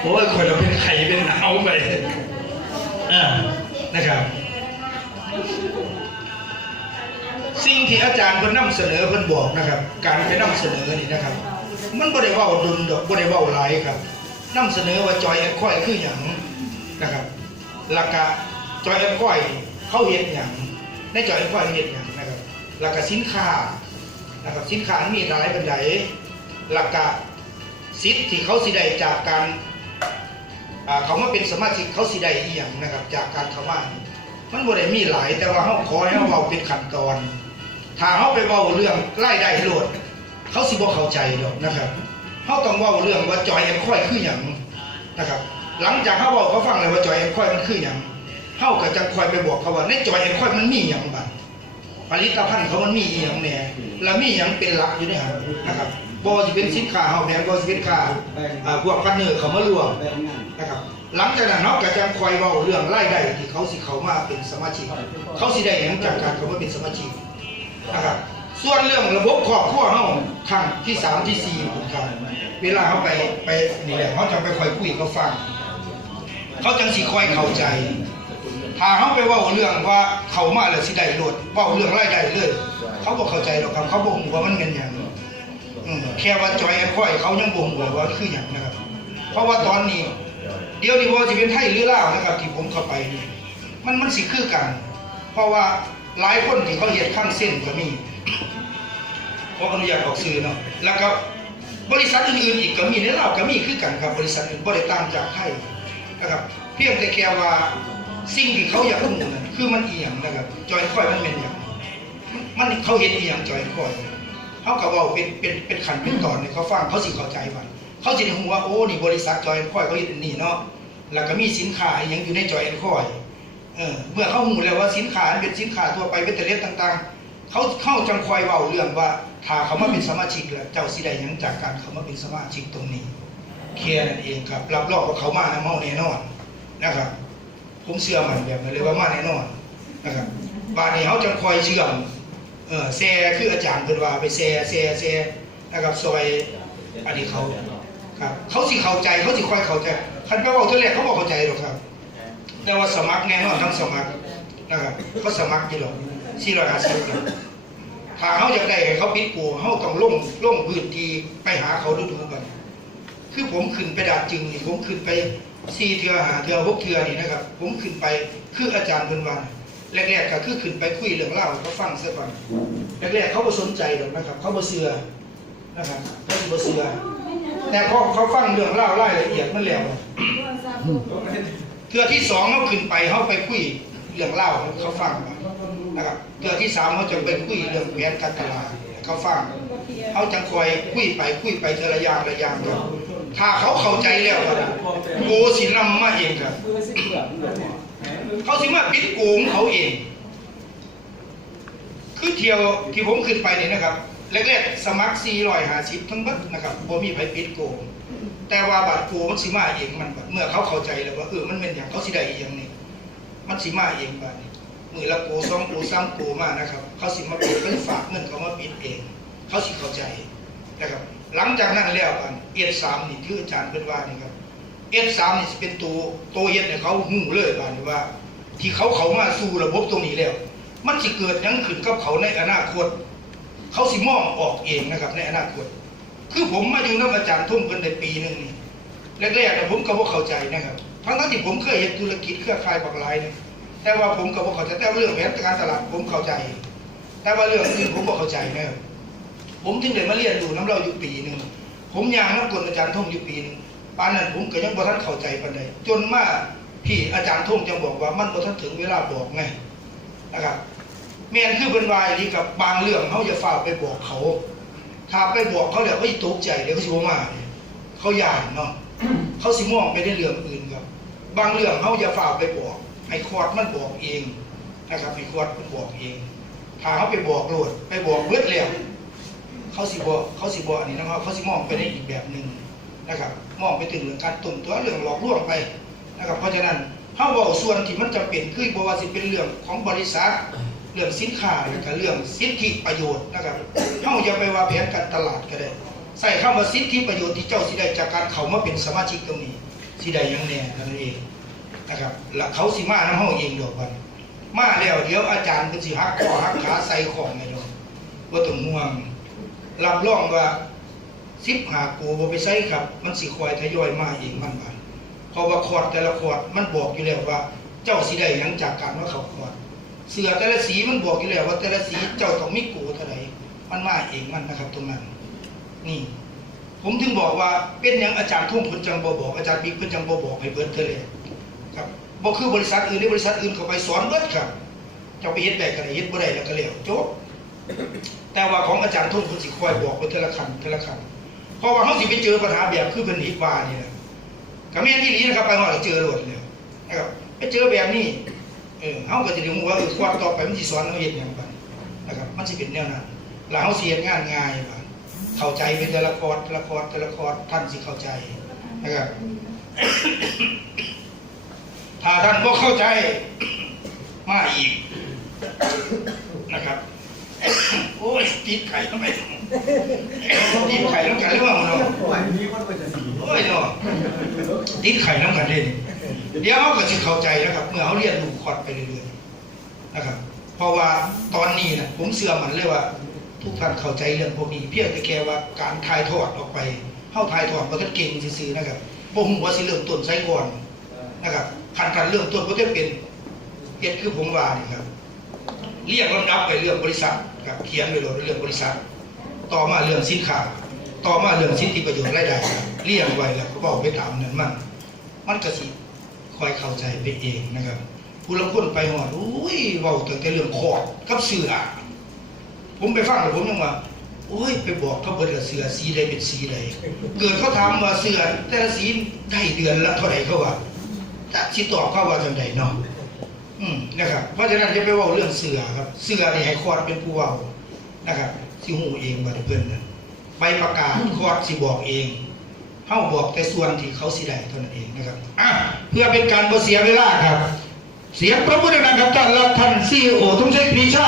เพราะว่าคนเราเป็นไข่เป็นหนาวไปนะครับสิ่งที่อาจารย์เพิ่นนำเสนอเพิ่นบอกนะครับการไปนำเสนอนี่นะครับมันบ่ได้เว้าดุลดอกบ่ได้เว้าหลายครับนำเสนอว่าจอยแอนคอยคือหยังนะครับหลักกะจอยแอนคอยเขาเฮ็ดหยังในจอยแอนคอยเฮ็ดหยังนะครับหลักกะสินค้านะครับสินค้ามีหลายปานใดหลักกะสิทธิ์ที่เขาสิได้จากการเขามาเป็นสมาชิกเขาสิได้อีหยังนะครับจากการเข้ามามันบ่ได้มีหลายแต่ว่าเขาขอให้เขาเว้าเป็นขั้นตอนถ้าเขาไปเว้าเรื่องรายได้โลดเขาสิบ่เข้าใจดอกนะครับเขาต้องเว้าเรื่องว่าจอยแอนคอยคือหยังนะครับหลังจากเขาเว้าเขาฟังเลยว่าจอยแอนคอยมันคือหยังเขาก็จะคอยไปบอกเขาว่าในจอยแอนคอยมันมีหยังบัดผลิตภัณฑ์เขามันมีอีหยังแน่แล้วมีหยังเป็นหลักอยู่ในหันนะครับบ่สิเป็นสินค้าเฮาแม่นบ่สิเป็นค้าพวกพาร์ทเนอร์เขามารวมนะครับหลังจากนั้นเราก็จะคอยเว้าเรื่องรายได้ที่เขาสิเข้ามาเป็นสมาชิกเขาสิได้หยังจากการเข้ามาเป็นสมาชิกนะครับส่วนเรื่องระบบครอบครัวเฮาครั้งที่3ที่4ครับเวลาเขาไปนี่แหละเขาจะไปคอยคุยเขาฟังเขาจังสิคอยเข้าใจถ้าเขาไปเว้าเรื่องว่าเข้ามาแล้วสิได้โลดเว้าเรื่องรายได้เลยเขาบ่เข้าใจหรอกครับเขาบ่ฮู้ว่ามันเป็นหยังแค่ว่าจอยแอนคอยเขายังบ่ฮู้ว่าคือหยังนะครับเพราะว่าตอนนี้เดี๋ยวนี้ว่าจะเป็นไทยหรือลาวนะครับที่ผมเข้าไปนี่มันสิคือกันเพราะว่าหลายคนที่เขาเฮ็ดข้างเส้นก็มีขออนุญาตออกสื่อเนาะแล้วก็บริษัทอื่นๆอีกก็มีในลาวก็มีคือกันครับบริษัทอื่นบ่ได้ต่างจากไทยนะครับเพียงแต่แค่ว่าสิ่งที่เขาอยากรู้นั่นคือมันอีหยังนะครับจอยคอยมันเป็นหยังมันเขาเฮ็ดอีหยังจอยคอยเขาก็เว้าเป็นขั้นเป็นตอนให้เขาฟังเขาสิเข้าใจว่าเขาจะได้รู้ว่าโอ้นี่บริษัทจอยแอนคอยเขาเฮ็ดนี่เนาะแล้วก็มีสินค้าอย่างอยู่ในจอยแอนคอยเมื่อเขารู้แล้วว่าสินค้าเป็นสินค้าทั่วไปเวทเทเลสต่างๆเขาจังคอยเว้าเรื่องว่าถ้าเขามาเป็นสมาชิกแล้วเจ้าสิได้หยังจากการเขามาเป็นสมาชิกตรงนี้แค่นั้นเองครับรับรองว่าเขามาเมาแน่นอนนะครับผมเชื่อมันแบบนั้นเลยว่ามาแน่นอนนะครับบ้านนี้เขาจังคอยเชื่อมแซ่คืออาจารย์เพิ่นว่าไปแซ่นะครับซอยอันนี้เขาครับเขาสิเข้าใจเขาสิค่อยเข้าใจคันไปเว้าเท่าแรกเขาบ่เข้าใจหรอกครับแต่ว่าสมัครแน่นอนทั้งสมัครนะครับเขาสมัครอยู่หรอก450ครับถ้าเขาอยากได้ให้เขาปิดโปเขาต้องลงพื้นที่ไปหาเขาดูกันคือผมขึ้นไปดาดจึงนี่ผมขึ้นไป4เทื่อ5เทื่อ6เทื่อนี่นะครับผมขึ้นไปคืออาจารย์เพิ่นว่าแรกๆก็คือขึ้นไปคุยเรื่องเล่าเขาฟังซะก่อนแรกๆเขาบ่สนใจหรอกนะครับเขาบ่เชื่อนะครับเขาบ่เชื่อแต่พอเขาฟังเรื่องเล่ารายละเอียดมันแล้วเทื่อที่2เขาขึ้นไปเขาไปคุยเรื่องเล่าเขาฟังนะครับเทื่อที่3เขาจะไปคุยเรื่องแผนการตลาดเขาฟังเขาจะคอยคุยไปเทระอย่างครับถ้าเขาเข้าใจแล้วครับโกสินำมาเองครับเขาสิมาปิดโกงเขาเองคือเที่ยวที่ผมขึ้นไปนี่นะครับแรกๆสมัคร450ทั้งหมดนะครับบ่มีไผปิดโกงแต่ว่าบัตรโกมันสิมาเองมันเมื่อเขาเข้าใจแล้วว่ามันเป็นอย่างเขาสิได้อีหยังนี่มันสิมาเองบัดนี้มื้อละโก2โก3โกมานะครับเขาสิมาปิดเป็นฝากเงินเขามาปิดเองเขาสิเข้าใจนะครับหลังจากนั้นแล้วกันเอ็ด3นี่คืออาจารย์เพิ่นว่านี่ครับเอ็ด3นี่สิเป็นตัวเฮ็ดให้เขาฮู้เลยบัดนี้ว่าที่เขาเข้ามาสู่ระบบตรงนี้แล้วมันสิเกิดหยังขึ้นกับเขาในอนาคตเขาสิมองออกเองนะครับในอนาคตคือผมมาอยู่นำอาจารย์ทุ่มกันได้ปีนึงนี่แรกๆผมก็บ่เข้าใจนะครับทั้งที่ผมเคยเฮ็ดธุรกิจเครือข่ายบักหลายนี่แต่ว่าผมก็บ่เข้าใจแต่เรื่องแผนการตลาดผมเข้าใจแต่ว่าเรื่องอื่นผมบ่เข้าใจนะครับผมถึงได้มาเรียนรู้น้ำเราอยู่ปีนึงผมย่างนำกลอาจารย์ทุ่มอยู่ปีนึงปานนั้นผมก็ยังบ่ทันเข้าใจปานใดจนมาที่อาจารย์ทุ่มจังบอกว่ามันบ่ทันถึงเวลาบอกไงนะครับแม่นคือเป็นวายที่กับบางเรื่องเขาจะฝากไปบอกเขาถ้าไปบอกเขาแล้วเขาจะตกใจเดี๋ยวเขาสิบ่มาเขาย่านเนาะเขาสิมองไปในเรื่องอื่นครับบางเรื่องเขาจะฝากไปบอกให้คอร์ดมันบอกเองนะครับให้คอร์ดมันบอกเองถ้าเขาไปบอกโลดไปบอกเบิดแล้วเขาสิบอกอันนี้นะครับเขาสิมองไปในอีกแบบนึงนะครับมองไปถึงเรื่องการตุ่มตัวเรื่องหลอกลวงไปนะครับเพราะฉะนั้นเขาบอกส่วนที่มันจำเป็นคือบ่ว่าสิเป็นเรื่องของบริษัทเรื่องสินค้าแล้วก็เรื่องสิทธิประโยชน์นะครับเขาอย่าไปว่าแผนการตลาดก็ได้ใส่คำว่าสิทธิประโยชน์ที่เจ้าสิได้จากการเข้ามาเป็นสมาชิกตรงนี้ สิได้ยังแน่นั่นเองนะครับแล้วเขาสิมาน้ำห้องเองดอกวันมาแล้วเดี๋ยวอาจารย์ก็สิหักข้อหักขาใส่ของไงดอกว่าต้องห่วงรับรองว่า15กูบ่ไปใส่ครับมันสิคอยทยอยมาเองมันบาดเพราะว่าคอร์ดแต่ละคอร์ดมันบอกอยู่แล้วว่าเจ้าสิได้หยังจากการว่าเขาคอร์ดเสื้อแต่ละสีมันบอกอยู่แล้วว่าแต่ละสีเจ้าต้องมีกูเท่าไหร่มันมาเองมันนะครับตรงนั้นนี่ผมถึงบอกว่าเป็นอย่างอาจารย์ทุ่งเพิ่นจังบ่บอกอาจารย์บิ๊กเพิ่นจังบ่บอกให้เบิดเท่าเลยครับบ่คือบริษัทอื่นหรือบริษัทอื่นเขาไปสอนเบิดครับเจ้าไปเฮ็ดได้ก็ได้เฮ็ดบ่ได้แล้วก็แล้วจบแต่ว่าของอาจารย์ทุ่งเพิ่นสิคอยบอกไว้ทีละขั้นทีละขั้นเพราะว่าเฮาสิไปเจอปัญหาแบบคือเพิ่นฮิตว่านี่นะก็แม่นอีหลีนะครับไปฮอดแล้วเจอโลดแล้วนะครับไปเจอแบบนี้เฮาก็สิได้รู้ว่าควรต่อไปมันสิสอนเฮาเฮ็ดหยังบัดนะครับมันสิเป็นแนวนั้นแล้วเฮาสิเฮ็ดงานง่ายบัดเข้าใจเป็นแต่ละคอร์ดแต่ละคอร์ดแต่ละคอร์ดท่านสิเข้าใจนะครับ ถ้าท่านบ่เข้าใจมาอีกนะครับโอ้ยติดไข่ทำไมติดไข่น้ำกันหรือเปล่าเนาะโอ้ยเนาะติดไข่น้ำกันเลยเดี๋ยวเขาก็จะเข้าใจนะครับเมื่อเขาเรียนรู้คอร์ดไปเรื่อยๆนะครับเพราะว่าตอนนี้นะผมเชื่อมันเลยว่าทุกท่านเข้าใจเรื่องพวกนี้เพียงแต่แค่ว่าการถ่ายทอดออกไปเข้าถ่ายทอดมันก็เก่งซื่อๆนะครับบ่ฮู้ว่าสิเริ่มต้นไสก่อนนะครับการเริ่มต้นก็จะเป็นเฮ็ดคือผมว่านี่ครับเรียกลำดับไปเรื่องบริษัทครับเขียนไว้เลยเรื่องบริษัทต่อมาเรื่องสินค้าต่อมาเรื่องสิทธิประโยชน์รายได้เรียงไว้แล้วก็บอกไปตามนั้นมันก็สิคอยเข้าใจไปเองนะครับผู้ลางคนไปหอดอุ้ยเว้าตั้งแต่เรื่องคอร์ดกับเสื้อผมไปฟังแล้วผมยังว่าโอ้ยไปบอกเขาเบิดละเสื้อสีใดเป็นสีใดเกิดเขาถามว่าเสื้อแต่ละสีได้เดือนละเท่าไหร่เขาว่าจะสิตอบเขาว่าจังไดเนาะนะครับเพราะฉะนั้นจะไปเว้าเรื่องเสื้อครับเสื้อนี่ให้คอร์ดเป็นผู้เว้านะครับสิฮู้เองว่าเพิ่นนั้นใบประกาศคอร์ดสิบอกเองเฮาบอกแต่ส่วนที่เขาสิได้เท่านั้นเองนะครับเพื่อเป็นการบ่เสียเวลาครับเสียงปรบมือดังๆครับต้อนรับท่าน CEO ธงชัยปรีชา